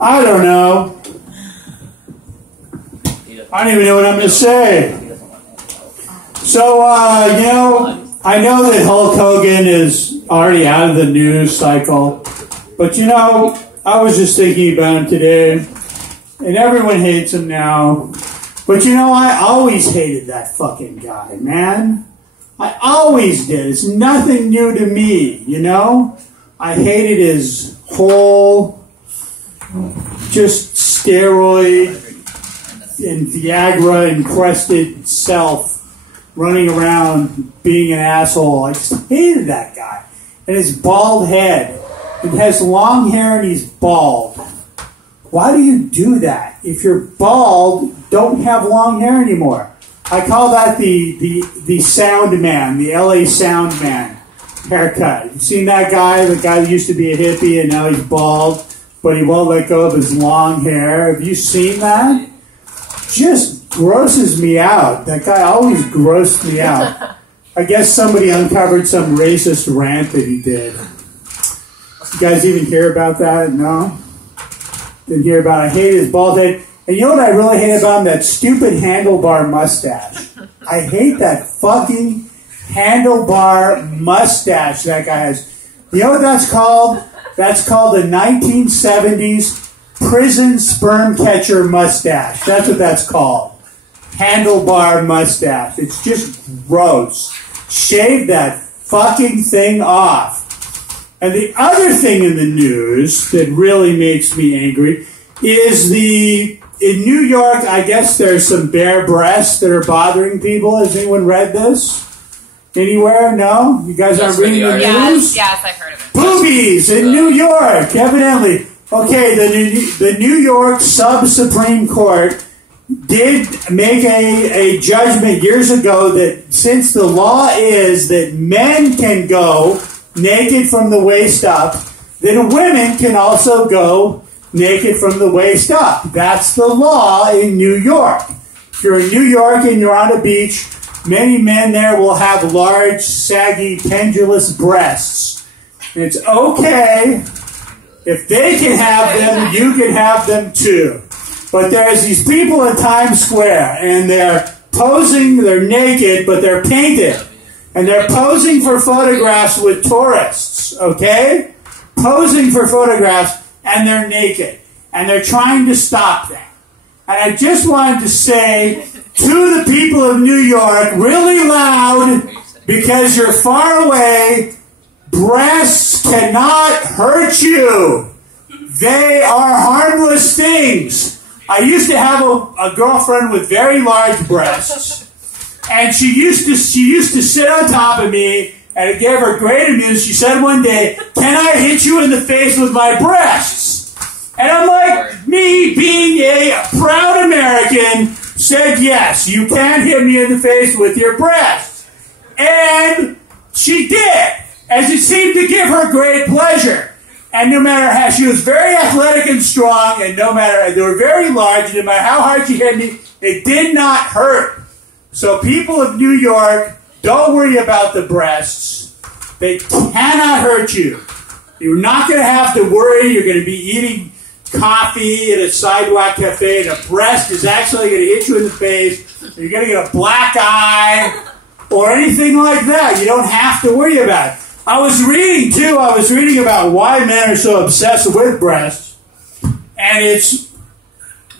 I don't know. I don't even know what I'm going to say. So, you know, I know that Hulk Hogan is already out of the news cycle. But, you know, I was just thinking about him today. And everyone hates him now. But, you know, I always hated that fucking guy, man. I always did. It's nothing new to me, you know? I hated his whole just steroid and Viagra encrusted self running around being an asshole. I just hated that guy. And his bald head. He has long hair and he's bald. Why do you do that? If you're bald, don't have long hair anymore. I call that the sound man, the LA sound man haircut. You seen that guy? The guy that used to be a hippie and now he's bald, but he won't let go of his long hair. Have you seen that? Just grosses me out. That guy always grossed me out. I guess somebody uncovered some racist rant that he did. You guys even hear about that? No? Didn't hear about it. I hate his bald head. And you know what I really hate about him? That stupid handlebar mustache. I hate that fucking handlebar mustache that guy has. You know what that's called? That's called the 1970s prison sperm catcher mustache. That's what that's called. Handlebar mustache. It's just gross. Shave that fucking thing off. And the other thing in the news that really makes me angry is in New York, I guess there's some bare breasts that are bothering people. Has anyone read this? Anywhere? No? You guys aren't reading the news? Yes, I've heard of it. Boobies in New York, evidently. Okay, the New York Sub-Supreme Court did make a judgment years ago that since the law is that men can go naked from the waist up, then women can also go naked from the waist up. That's the law in New York. If you're in New York and you're on a beach, many men there will have large, saggy, pendulous breasts. And it's okay. If they can have them, you can have them too. But there's these people in Times Square, and they're posing, they're naked, but they're painted. And they're posing for photographs with tourists, okay? Posing for photographs, and they're naked. And they're trying to stop that. And I just wanted to say to the people of New York, really loud, because you're far away, breasts cannot hurt you. They are harmless things. I used to have a girlfriend with very large breasts. And she used to sit on top of me, and it gave her great amusement. She said one day, "Can I hit you in the face with my breasts?" And I'm like, me being a proud American, said, "Yes, you can hit me in the face with your breasts." And she did, as it seemed to give her great pleasure. And no matter how, she was very athletic and strong, and no matter, they were very large, and no matter how hard she hit me, it did not hurt. So people of New York, don't worry about the breasts. They cannot hurt you. You're not going to have to worry. You're going to be eating coffee at a sidewalk cafe, and a breast is actually going to hit you in the face. You're going to get a black eye or anything like that. You don't have to worry about it. I was reading about why men are so obsessed with breasts, and it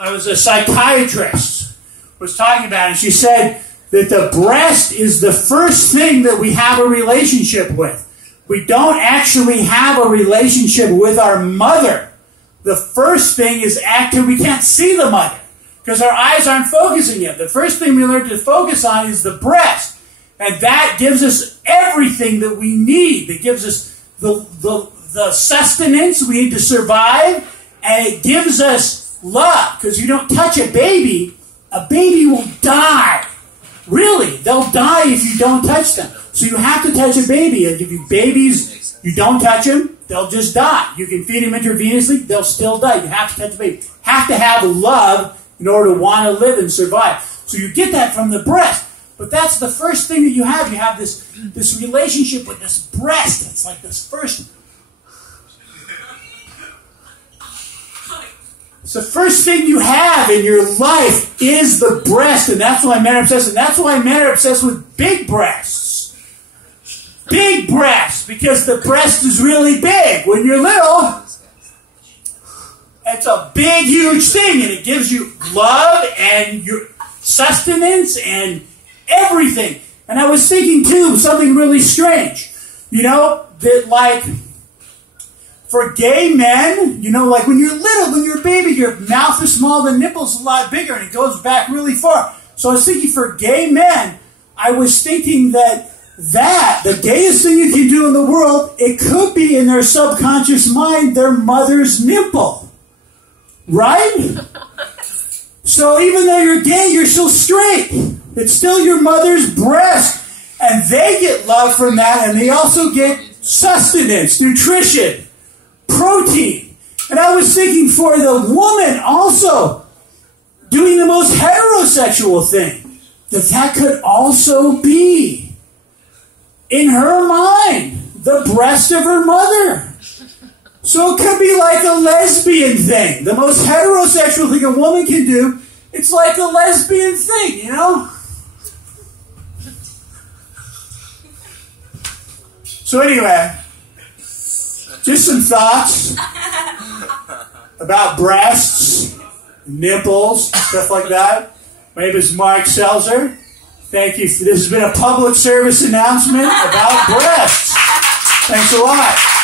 was a psychiatrist was talking about it, and she said that the breast is the first thing that we have a relationship with. We don't actually have a relationship with our mother. The first thing is we can't see the mother because our eyes aren't focusing yet. The first thing we learn to focus on is the breast. And that gives us everything that we need. It gives us the sustenance we need to survive, and it gives us love. Because you don't touch a baby will die. Really, they'll die if you don't touch them. So you have to touch a baby. And if you don't touch them, they'll just die. You can feed them intravenously, they'll still die. You have to touch the baby. Have to have love in order to want to live and survive. So you get that from the breast. But that's the first thing that you have. You have this relationship with this breast. It's like this first. So the first thing you have in your life is the breast, and that's why men are obsessed. And that's why men are obsessed with big breasts. Big breasts, because the breast is really big. When you're little, it's a big, huge thing, and it gives you love and your sustenance and everything. And I was thinking, too, something really strange. You know, that like, for gay men, you know, like when you're little, when you're a baby, your mouth is small, the nipple's a lot bigger, and it goes back really far. So I was thinking for gay men, I was thinking that the gayest thing you can do in the world, it could be in their subconscious mind, their mother's nipple. Right? So even though you're gay, you're still straight. It's still your mother's breast. And they get love from that, and they also get sustenance, nutrition, protein. And I was thinking for the woman also, doing the most heterosexual thing, that could also be, in her mind, the breast of her mother. So it could be like a lesbian thing. The most heterosexual thing a woman can do, it's like a lesbian thing, you know? So anyway, just some thoughts about breasts, nipples, stuff like that. My name is Mark Selzer. Thank you. This has been a public service announcement about breasts. Thanks a lot.